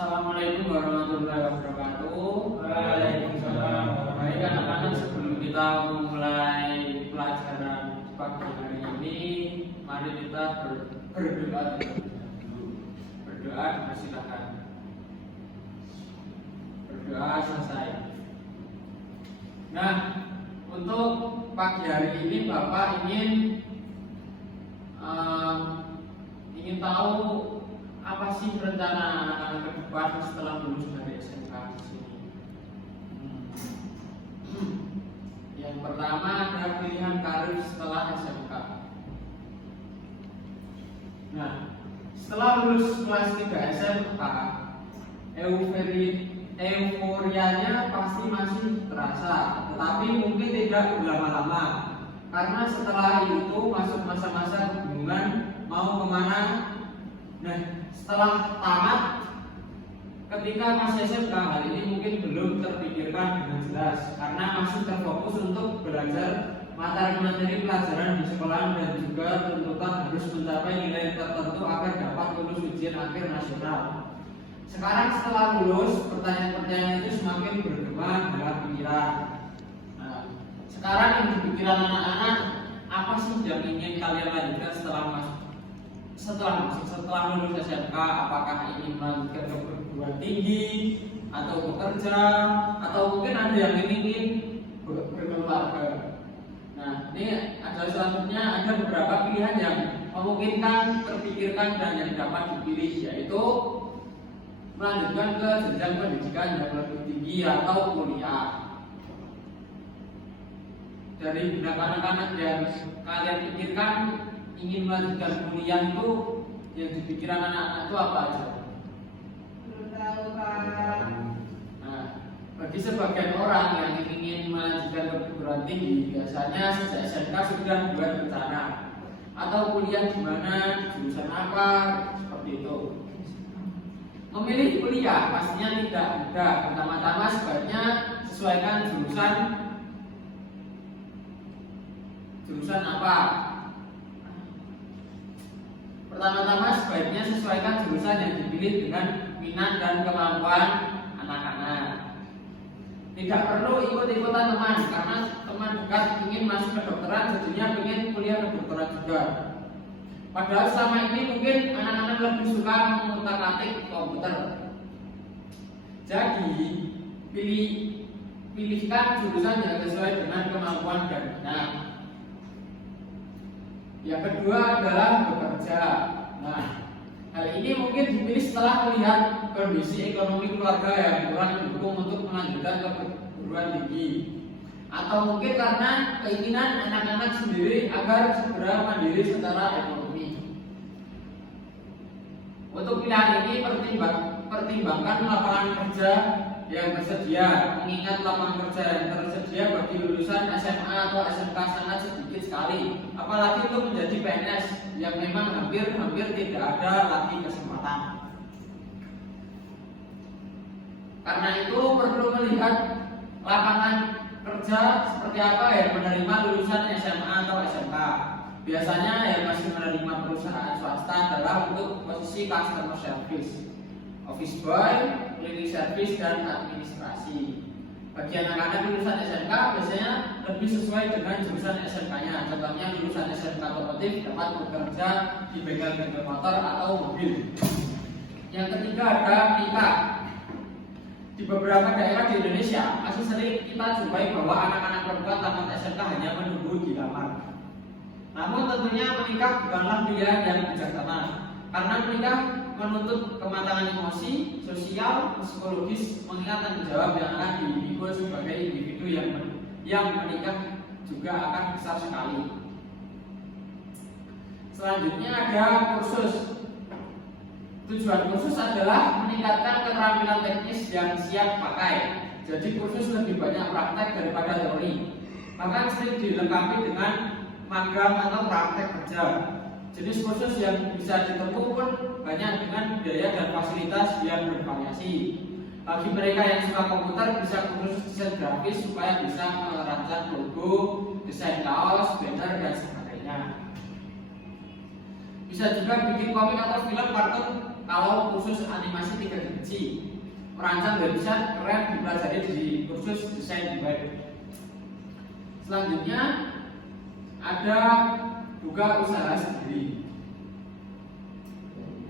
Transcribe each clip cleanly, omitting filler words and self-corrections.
Assalamualaikum warahmatullahi wabarakatuh. Waalaikumsalam. Baik anak-anak, sebelum kita memulai pelajaran pagi hari ini, mari kita berdoa dulu. Berdoa, silakan. Berdoa selesai. Nah, untuk pagi hari ini Bapak ingin tahu apa sih rencana anak-anak ke depan setelah lulus dari SMK di sini? Yang pertama adalah pilihan karir setelah SMK. Nah, setelah lulus kelas 3 SMK, euforianya pasti masih terasa, tetapi mungkin tidak berlama-lama, karena setelah itu masuk masa-masa kebingungan mau kemana. Nah, setelah tamat, ketika masih SMK, hal ini mungkin belum terpikirkan dengan jelas karena masih terfokus untuk belajar materi-materi pelajaran di sekolah dan juga tuntutan harus mencapai nilai tertentu agar dapat lulus ujian akhir nasional. Sekarang setelah lulus, pertanyaan-pertanyaan itu semakin bergema dalam pikiran. Nah, sekarang yang di pikiran anak-anak, apa sih yang ingin kalian lanjutkan setelah lulus SMK? Apakah ingin melanjutkan ke perguruan tinggi atau bekerja, atau mungkin ada yang ingin berkeluarga? Nah, ini adalah selanjutnya ada beberapa pilihan yang memungkinkan terpikirkan dan yang dapat dipilih, yaitu melanjutkan ke jenjang pendidikan yang lebih tinggi atau kuliah. Dari benak anak-anak yang kalian pikirkan ingin melanjutkan kuliah itu, yang dipikiran anak-anak itu apa aja? Belum tahu, Pak. Nah, bagi sebagian orang yang ingin melanjutkan ke perguruan tinggi, biasanya sejak SMK sudah buat rencana atau kuliah di mana, jurusan apa, seperti itu. Memilih kuliah pastinya tidak mudah. Pertama-tama sebaiknya sesuaikan jurusan apa. Pertama-tama sebaiknya sesuaikan jurusan yang dipilih dengan minat dan kemampuan anak-anak. Tidak perlu ikut-ikutan teman, karena teman dekat ingin masuk kedokteran, jadinya ingin kuliah kedokteran juga. Padahal selama ini mungkin anak-anak lebih suka mengutak-atik komputer. Jadi pilihkan jurusan yang sesuai dengan kemampuan dan minat. Yang kedua adalah bekerja. Nah, hal ini mungkin dipilih setelah melihat kondisi ekonomi keluarga yang kurang mendukung untuk melanjutkan ke perguruan tinggi, atau mungkin karena keinginan anak-anak sendiri agar segera mandiri secara ekonomi. Untuk pilihan ini pertimbangkan lapangan kerja yang tersedia, mengingat lapangan kerja yang tersedia bagi lulusan SMA atau SMK sangat sedikit sekali, apalagi untuk menjadi PNS yang memang hampir tidak ada lagi kesempatan. Karena itu perlu melihat lapangan kerja seperti apa yang menerima lulusan SMA atau SMK. Biasanya yang masih menerima perusahaan swasta adalah untuk posisi customer service, office boy, cleaning service, dan administrasi. Bagi anak-anak lulusan SMK biasanya lebih sesuai dengan jurusan SMK-nya. Contohnya lulusan SMK otomotif dapat bekerja di bengkel motor atau mobil. Yang ketiga ada nikah. Di beberapa daerah di Indonesia masih sering kita jumpai bahwa anak-anak perempuan tamat SMK hanya menunggu dilamar. Namun tentunya menikah bukanlah pilihan yang bijaksana, karena menikah menuntut kematangan emosi, sosial, psikologis, mengingat tanggung jawab yang akan dimikul sebagai individu yang menikah juga akan besar sekali. Selanjutnya ada kursus. Tujuan kursus adalah meningkatkan keterampilan teknis yang siap pakai. Jadi kursus lebih banyak praktek daripada teori. Bahkan sering dilengkapi dengan magang atau praktek kerja. Jenis kursus yang bisa ditempuh pun banyak dengan biaya dan fasilitas yang bervariasi. Bagi mereka yang suka komputer, bisa kursus desain grafis supaya bisa merancang logo, desain kaos, banner, dan sebagainya. Bisa juga bikin komik atau film kartun kalau khusus animasi 3D. kecil. Merancang website keren dipelajari di kursus desain web. Selanjutnya ada buka usaha sendiri.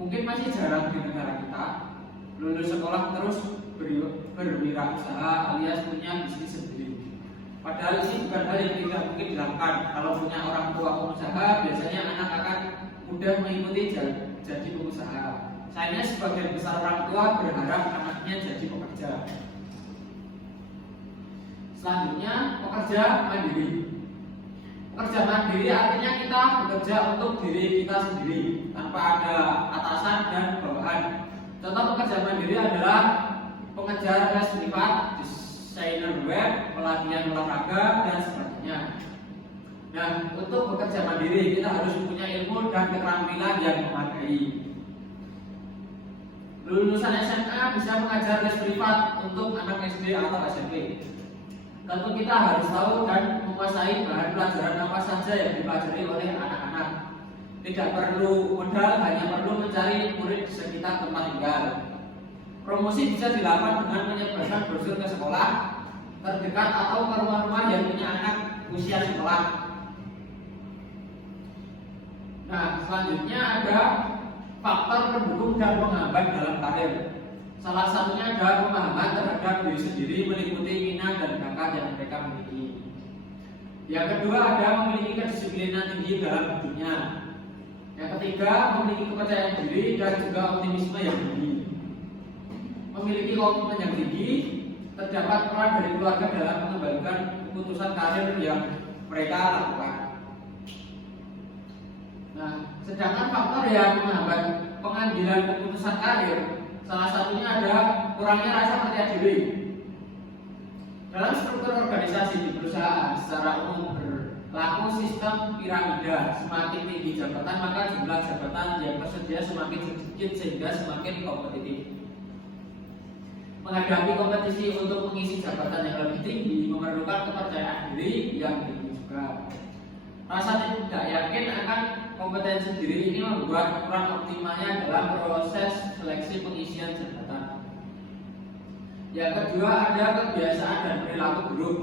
Mungkin masih jarang di negara kita lulus sekolah terus berwirausaha alias punya bisnis sendiri. Padahal ini bukan hal yang tidak mungkin dilakukan. Kalau punya orang tua pengusaha, biasanya anak akan mudah mengikuti jadi pengusaha. Sayangnya sebagian besar orang tua berharap anaknya jadi pekerja. Selanjutnya, pekerja mandiri. Pekerja mandiri artinya kita bekerja untuk diri kita sendiri tanpa ada atasan dan bawahan. Contoh pekerja mandiri adalah pengejar les privat, desainer web, pelatihan olahraga, dan sebagainya. Nah, untuk bekerja mandiri kita harus punya ilmu dan keterampilan yang memadai. Lulusan SMA bisa mengajar les privat untuk anak SD atau SMP. Tentu kita harus tahu dan menguasai bahan pelajaran apa saja yang dipelajari oleh anak-anak. Tidak perlu modal, hanya perlu mencari murid di sekitar tempat tinggal. Promosi bisa dilakukan dengan menyebarkan brosur ke sekolah terdekat atau ke rumah-rumah yang punya anak usia sekolah. Nah, selanjutnya ada faktor pendukung dan penghambat dalam karir. Salah satunya adalah pemahaman terhadap diri sendiri meliputi minat dan bakat yang mereka miliki. Yang kedua ada memiliki kedisiplinan tinggi dalam hidupnya. Yang ketiga memiliki kepercayaan diri dan juga optimisme yang tinggi. Memiliki komitmen yang tinggi, terdapat peran dari keluarga dalam mengembalikan keputusan karir yang mereka lakukan. Nah, sedangkan faktor yang menghambat pengambilan keputusan karir, salah satunya adalah kurangnya rasa percaya diri. Dalam struktur organisasi di perusahaan secara umum berlaku sistem piramida. Semakin tinggi jabatan maka jumlah jabatan yang tersedia semakin sedikit sehingga semakin kompetitif. Menghadapi kompetisi untuk mengisi jabatan yang lebih tinggi memerlukan kepercayaan diri yang tinggi juga. Rasa tidak yakin akan kompetensi diri ini membuat kurang optimalnya dalam proses seleksi pengisian jabatan. Yang kedua ada kebiasaan dan perilaku buruk.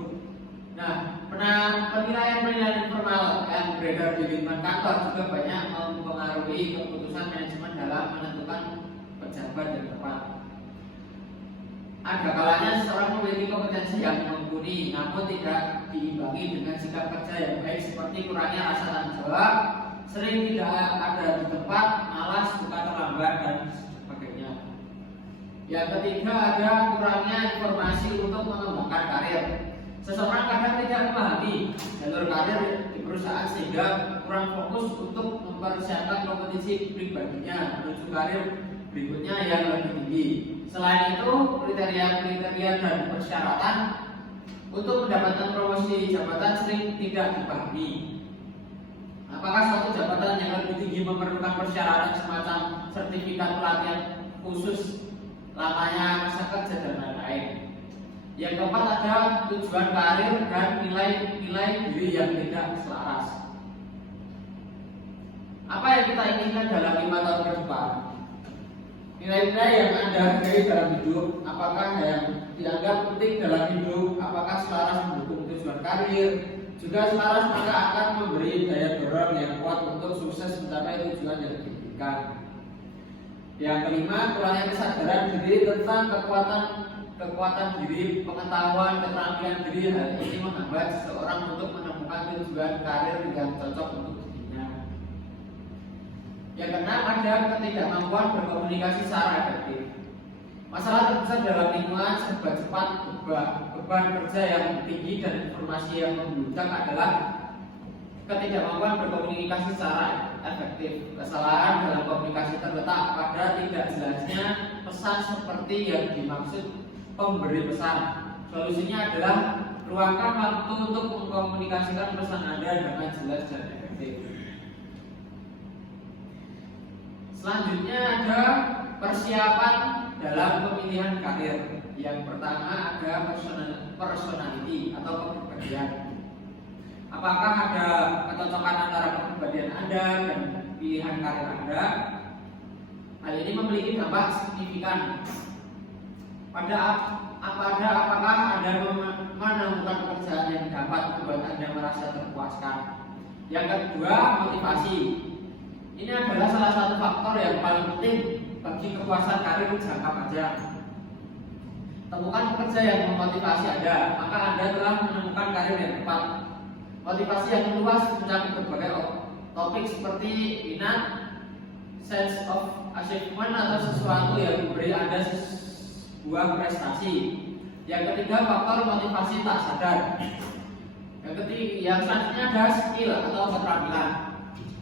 Nah, penilaian informal yang beredar di lingkungan kantor juga banyak mempengaruhi keputusan manajemen dalam menentukan pejabat yang tepat. Ada kalanya seseorang memiliki kompetensi yang mumpuni, namun tidak diimbangi dengan sikap kerja yang baik seperti kurangnya rasa tanggung jawab, sering tidak ada di tempat, malas, suka terlambat, dan sebagainya. Yang ketiga ada kurangnya informasi untuk mengembangkan karir. Seseorang kadang tidak memahami jalur karir di perusahaan sehingga kurang fokus untuk mempersiapkan kompetisi pribadinya menuju karir berikutnya yang lebih tinggi. Selain itu, kriteria dan persyaratan untuk mendapatkan promosi jabatan sering tidak dipahami. Apakah suatu jabatan yang lebih tinggi memerlukan persyaratan semacam sertifikat pelatihan khusus, lamanya masa kerja dan lain-lain. Yang keempat ada tujuan karir dan nilai diri yang tidak selaras. Apa yang kita inginkan dalam 5 tahun ke depan? Nilai-nilai yang Anda hargai dalam hidup, apakah yang dianggap penting dalam hidup, apakah selaras mendukung tujuan karir, juga selaras maka akan memberi daya dorong yang kuat untuk sukses mencapai tujuan yang diinginkan. Yang kelima, kurangnya kesadaran diri tentang kekuatan diri, pengetahuan, keterampilan diri. Hal ini menghambat seseorang untuk menemukan tujuan karir yang cocok untuk dirinya. Yang keenam ada ketidakmampuan berkomunikasi secara efektif. Masalah terbesar dalam lingkungan serba cepat, beban kerja yang tinggi dan informasi yang membludak adalah ketidakmampuan berkomunikasi secara efektif. Kesalahan dalam komunikasi terletak pada tidak jelasnya pesan seperti yang dimaksud pemberi pesan. Solusinya adalah luangkan waktu untuk mengkomunikasikan pesan Anda dengan jelas dan efektif. Selanjutnya ada persiapan dalam pemilihan karir. Yang pertama ada personality atau kepribadian. Apakah ada kecocokan antara kepribadian Anda dan pilihan karir Anda? Hal ini memiliki dampak signifikan Apakah Anda menemukan pekerjaan yang dapat membuat Anda merasa terpuaskan? Yang kedua, motivasi. Ini adalah salah satu faktor yang paling penting bagi kepuasan karir jangka panjang. Temukan pekerja yang memotivasi Anda, maka Anda telah menemukan karir yang tepat. Motivasi yang luas mencakup berbagai topik seperti minat, sense of achievement atau sesuatu yang memberi Anda sebuah prestasi. Yang ketiga, faktor motivasi tak sadar. Yang selanjutnya ada skill atau keterampilan.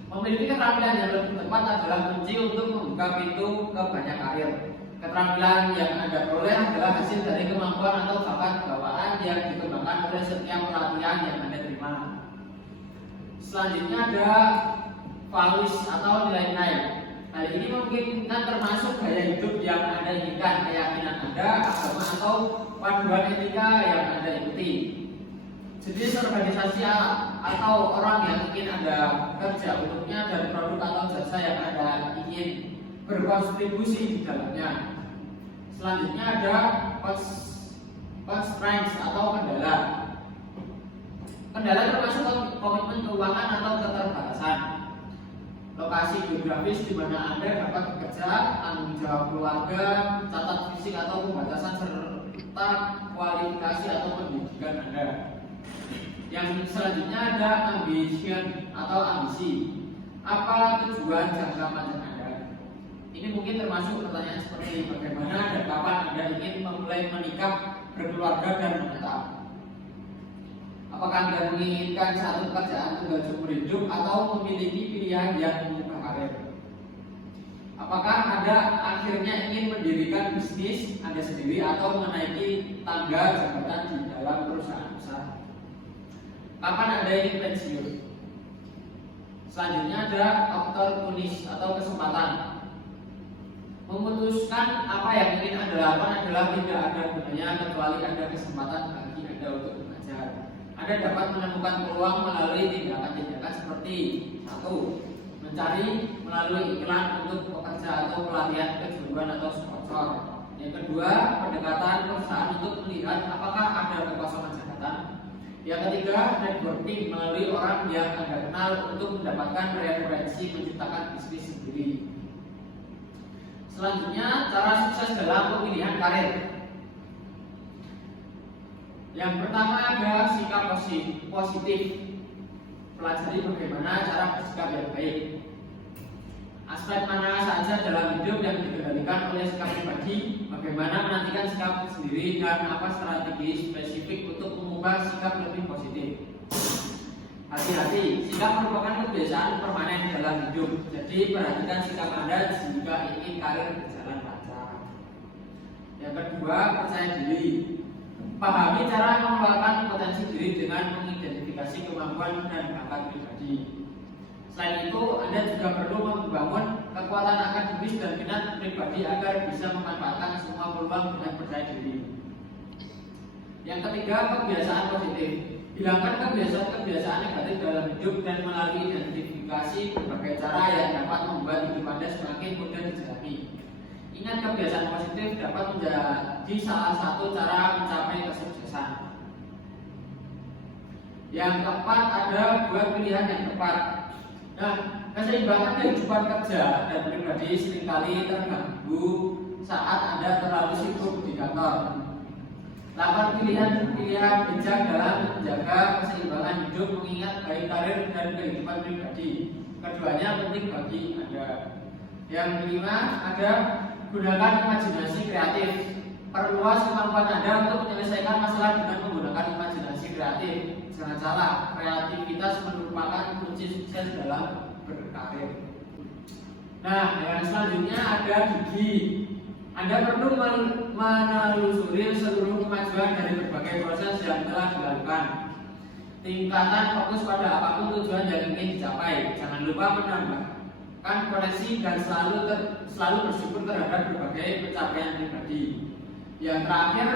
Memiliki keterampilan yang lebih tepat adalah kunci untuk membuka pintu ke banyak karir. Keterampilan yang Anda peroleh adalah hasil dari kemampuan atau bakat bawaan yang dikembangkan oleh setiap pelatihan yang Anda terima. Selanjutnya ada values atau nilai-nilai. Hal ini memungkinkan termasuk gaya hidup yang Anda inginkan, keyakinan Anda, agama atau panduan etika yang Anda ikuti. Jenis organisasi atau orang yang ingin Anda kerja untuknya dan produk atau jasa yang Anda ingin berkontribusi di dalamnya. Selanjutnya ada constraints atau kendala. Kendala termasuk komitmen keuangan atau keterbatasan. Lokasi geografis di mana Anda dapat bekerja, tanggung jawab keluarga, catat fisik atau pembatasan serta kualifikasi atau pendidikan Anda. Yang selanjutnya ada ambition atau ambisi. Apa tujuan jangka panjang Anda? Ini mungkin termasuk pertanyaan seperti bagaimana dan kapan Anda ingin memulai menikah, berkeluarga dan menetap. Apakah Anda menginginkan satu pekerjaan tunggal seumur hidup atau memiliki pilihan yang mengubah karir? Apakah Anda akhirnya ingin mendirikan bisnis Anda sendiri atau menaiki tangga jabatan di dalam perusahaan besar? Kapan Anda ingin pensiun? Selanjutnya ada opportunity atau kesempatan. Memutuskan apa yang ingin Anda lakukan adalah tidak ada gunanya kecuali ada kesempatan bagi Anda untuk belajar. Anda dapat menemukan peluang melalui tindakan-tindakan seperti 1. Mencari melalui iklan untuk pekerja atau pelatihan kejuruan atau sponsor. Yang kedua, pendekatan perusahaan untuk melihat apakah ada kekosongan jabatan. Yang ketiga, networking melalui orang yang Anda kenal untuk mendapatkan referensi menciptakan bisnis sendiri. Selanjutnya, cara sukses dalam pemilihan karir. Yang pertama adalah sikap positif. Pelajari bagaimana cara bersikap yang baik. Aspek mana saja dalam hidup yang dikendalikan oleh sikap pribadi, bagaimana menantikan sikap sendiri dan apa strategi spesifik untuk mengubah sikap lebih positif. Hati-hati, sikap merupakan kebiasaan permanen dalam hidup. Jadi perhatikan sikap Anda jika ingin karir berjalan lancar. Yang kedua, percaya diri. Pahami cara mengeluarkan potensi diri dengan mengidentifikasi kemampuan dan bakat pribadi. Selain itu, Anda juga perlu membangun kekuatan akademis dan minat pribadi agar bisa memanfaatkan semua peluang dengan percaya diri. Yang ketiga, kebiasaan positif. Hilangkan kebiasaan-kebiasaan negatif dalam hidup dan melalui identifikasi berbagai cara yang dapat membuat hidup Anda semakin mudah dijalani. Ingat, kebiasaan positif dapat menjadi salah satu cara mencapai kesuksesan. Yang keempat, ada buat pilihan yang tepat. Nah, keseimbangan kehidupan kerja dan pribadi seringkali terganggu saat Anda terlalu sibuk di kantor. Lakukan pilihan bijak dalam menjaga keseimbangan hidup, mengingat baik karir dan kehidupan pribadi. Keduanya penting bagi Anda. Yang kelima, ada gunakan imajinasi kreatif. Perluas kemampuan Anda untuk menyelesaikan masalah dengan menggunakan imajinasi kreatif. Jangan salah, kreativitas merupakan kunci sukses dalam berkarir. Nah, yang selanjutnya ada gigi. Anda perlu menelusuri seluruh kemajuan dari berbagai proses yang telah dilakukan. Tingkatan fokus pada apapun tujuan yang ingin dicapai. Jangan lupa menambahkan koneksi dan selalu bersyukur terhadap berbagai pencapaian pribadi. Yang terakhir,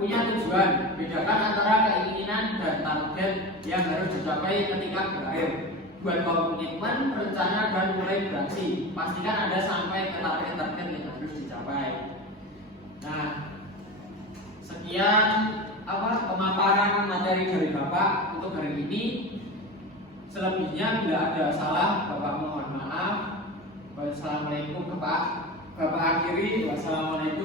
punya tujuan. Bedakan antara keinginan dan target yang harus dicapai ketika berakhir. Buat komitmen, rencana, dan mulai beraksi. Pastikan Anda sampai ke target-target yang harus dicapai. Nah, Sekian pemaparan materi dari Bapak untuk hari ini. Selebihnya bila ada salah, Bapak mohon maaf. Wassalamualaikum Bapak. Bapak akhiri. Wassalamualaikum.